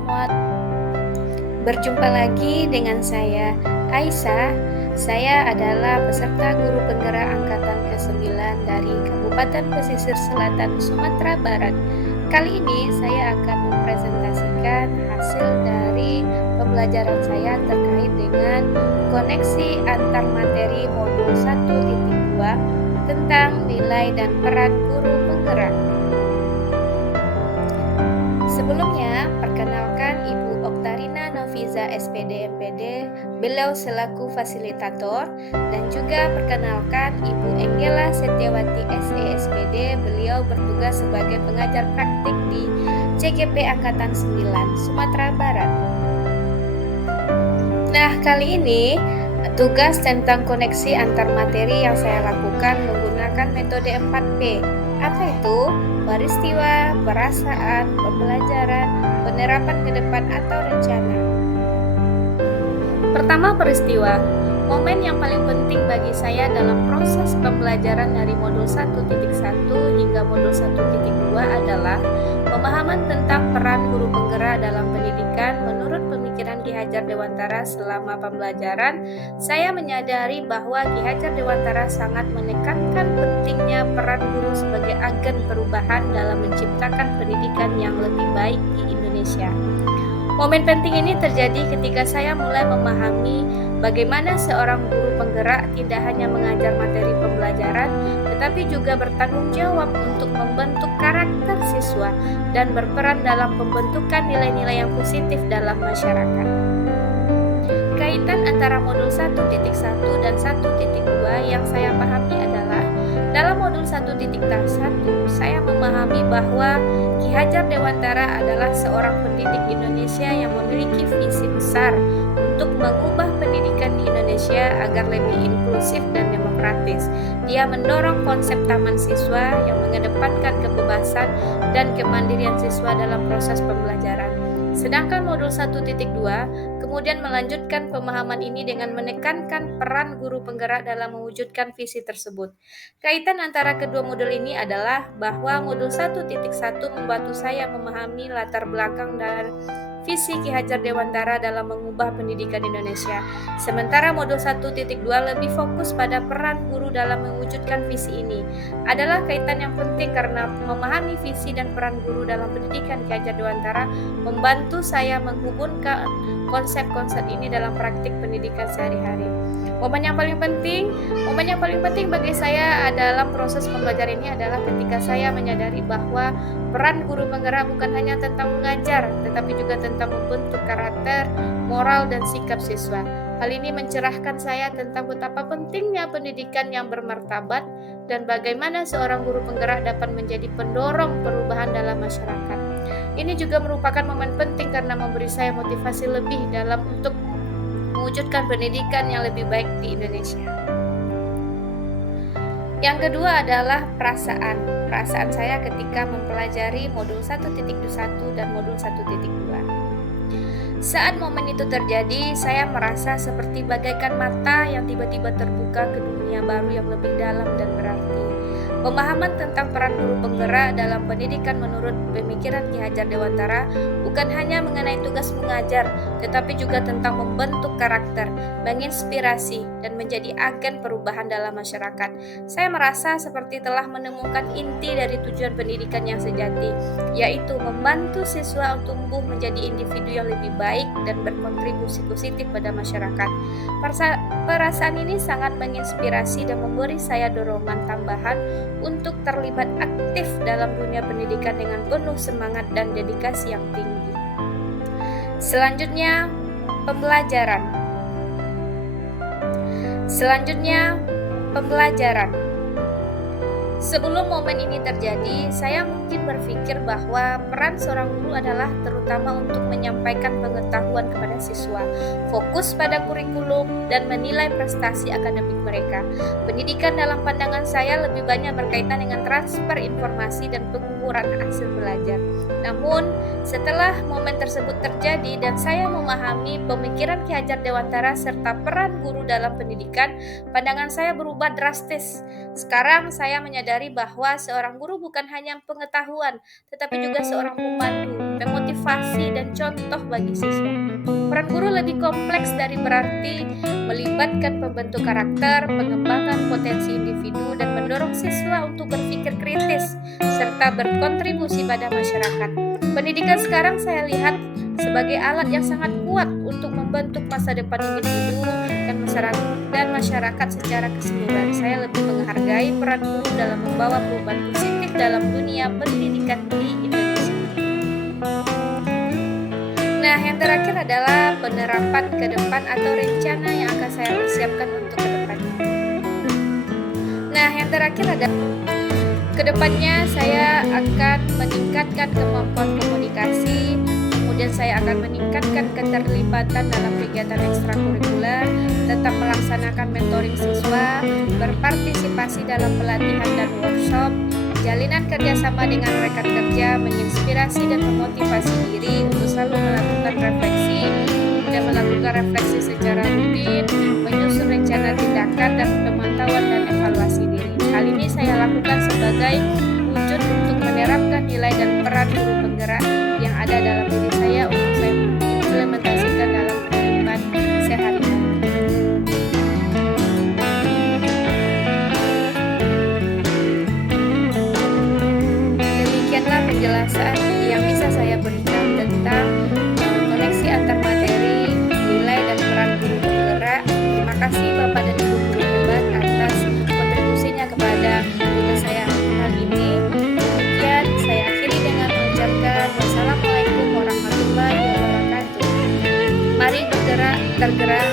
selamat berjumpa lagi dengan saya, Aisyah. Saya adalah peserta guru penggerak angkatan ke-9 dari Kabupaten Pesisir Selatan, Sumatera Barat. Kali ini saya akan mempresentasikan hasil dari pembelajaran saya terkait dengan koneksi antar materi modul 1.2 tentang nilai dan peran guru penggerak. Sebelumnya, perkenalkan Ibu Oktarina Noviza SPD MPD, beliau selaku fasilitator, dan juga perkenalkan Ibu Enggela Setiawati SE SPD, beliau bertugas sebagai pengajar praktik di CGP Angkatan 9, Sumatera Barat. Nah, kali ini tugas tentang koneksi antar materi yang saya lakukan menggunakan metode 4P. Apa itu? Peristiwa, perasaan, pembelajaran, penerapan ke depan atau rencana. Pertama, peristiwa. Momen yang paling penting bagi saya dalam proses pembelajaran dari modul 1.1 hingga modul 1.2 adalah pemahaman tentang peran guru penggerak dalam pendidikan. Menurut pemikiran Ki Hajar Dewantara selama pembelajaran, saya menyadari bahwa Ki Hajar Dewantara sangat menekankan pentingnya peran guru sebagai agen perubahan dalam menciptakan pendidikan yang lebih baik di Indonesia. Momen penting ini terjadi ketika saya mulai memahami bagaimana seorang guru penggerak tidak hanya mengajar materi pembelajaran, tetapi juga bertanggung jawab untuk membentuk karakter siswa dan berperan dalam pembentukan nilai-nilai yang positif dalam masyarakat. Kaitan antara modul 1.1 dan 1.2 yang saya pahami adalah dalam modul 1.1 saya memahami bahwa Ki Hajar Dewantara adalah seorang pendidik Indonesia yang memiliki visi besar untuk mengubah pendidikan di Indonesia agar lebih inklusif dan demokratis. Dia mendorong konsep taman siswa yang mengedepankan kebebasan dan kemandirian siswa dalam proses pembelajaran. Sedangkan modul 1.2 kemudian melanjutkan pemahaman ini dengan menekankan peran guru penggerak dalam mewujudkan visi tersebut. Kaitan antara kedua modul ini adalah bahwa modul 1.1 membantu saya memahami latar belakang dan visi Ki Hajar Dewantara dalam mengubah pendidikan Indonesia. Sementara modul 1.2 lebih fokus pada peran guru dalam mewujudkan visi ini. Adalah kaitan yang penting karena memahami visi dan peran guru dalam pendidikan Ki Hajar Dewantara membantu saya menghubungkan konsep-konsep ini dalam praktik pendidikan sehari-hari. Momen yang paling penting bagi saya dalam proses pembelajaran ini adalah ketika saya menyadari bahwa peran guru penggerak bukan hanya tentang mengajar, tetapi juga tentang membentuk karakter, moral, dan sikap siswa. Hal ini mencerahkan saya tentang betapa pentingnya pendidikan yang bermartabat dan bagaimana seorang guru penggerak dapat menjadi pendorong perubahan dalam masyarakat. Ini juga merupakan momen penting karena memberi saya motivasi lebih dalam untuk mewujudkan pendidikan yang lebih baik di Indonesia. Yang kedua adalah perasaan. Perasaan saya ketika mempelajari modul 1.1 dan modul 1.2. Saat momen itu terjadi, saya merasa seperti bagaikan mata yang tiba-tiba terbuka ke dunia baru yang lebih dalam dan berarti. Pemahaman tentang peran guru penggerak dalam pendidikan menurut pemikiran Ki Hajar Dewantara bukan hanya mengenai tugas mengajar, tetapi juga tentang membentuk karakter, menginspirasi, dan menjadi agen perubahan dalam masyarakat. Saya merasa seperti telah menemukan inti dari tujuan pendidikan yang sejati, yaitu membantu siswa untuk tumbuh menjadi individu yang lebih baik dan berkontribusi positif pada masyarakat. Perasaan ini sangat menginspirasi dan memberi saya dorongan tambahan untuk terlibat aktif dalam dunia pendidikan dengan penuh semangat dan dedikasi yang tinggi. Selanjutnya, pembelajaran. Sebelum momen ini terjadi, saya mungkin berpikir bahwa peran seorang guru adalah terutama untuk menyampaikan pengetahuan kepada siswa, fokus pada kurikulum, dan menilai prestasi akademik mereka. Pendidikan dalam pandangan saya lebih banyak berkaitan dengan transfer informasi dan pengukuran hasil belajar. Namun, setelah momen tersebut terjadi dan saya memahami pemikiran Ki Hajar Dewantara serta peran guru dalam pendidikan, pandangan saya berubah drastis. Sekarang saya menyadari bahwa seorang guru bukan hanya pengetahuan, tetapi juga seorang pemandu, pemotivasi, dan contoh bagi siswa. Peran guru lebih kompleks dari berarti melibatkan pembentuk karakter, pengembangan potensi individu, dan mendorong siswa untuk berpikir kritis serta berkontribusi pada masyarakat. Pendidikan sekarang saya lihat sebagai alat yang sangat kuat untuk membentuk masa depan individu dan masyarakat secara keseluruhan. Saya lebih menghargai peran guru dalam membawa perubahan positif dalam dunia pendidikan di Indonesia. Nah, yang terakhir adalah penerapan ke depan atau rencana yang akan saya persiapkan untuk ke depannya. Nah, yang terakhir adalah kedepannya saya akan meningkatkan kemampuan komunikasi, kemudian saya akan meningkatkan keterlibatan dalam kegiatan ekstrakurikuler, tetap melaksanakan mentoring siswa, berpartisipasi dalam pelatihan dan workshop, jalinan kerjasama dengan rekan kerja, menginspirasi dan memotivasi diri untuk selalu melakukan refleksi secara rutin, menyusun rencana tindakan dan pemantauan dan evaluasi diri. Hal ini saya lakukan sebagai wujud untuk menerapkan nilai dan peran guru penggerak yang ada dalam diri saya untuk saya implementasikan dalam kehidupan sehari-hari. Demikianlah penjelasan yang bisa saya berikan tentang koneksi antar materi, nilai, dan peran guru penggerak. Terima kasih Bapak dan Ibu guru hebat atas kontribusinya kepada tugas saya hari ini. Kemudian saya akhiri dengan mengucapkan wassalamualaikum warahmatullahi wabarakatuh. Mari bergerak, tergerak,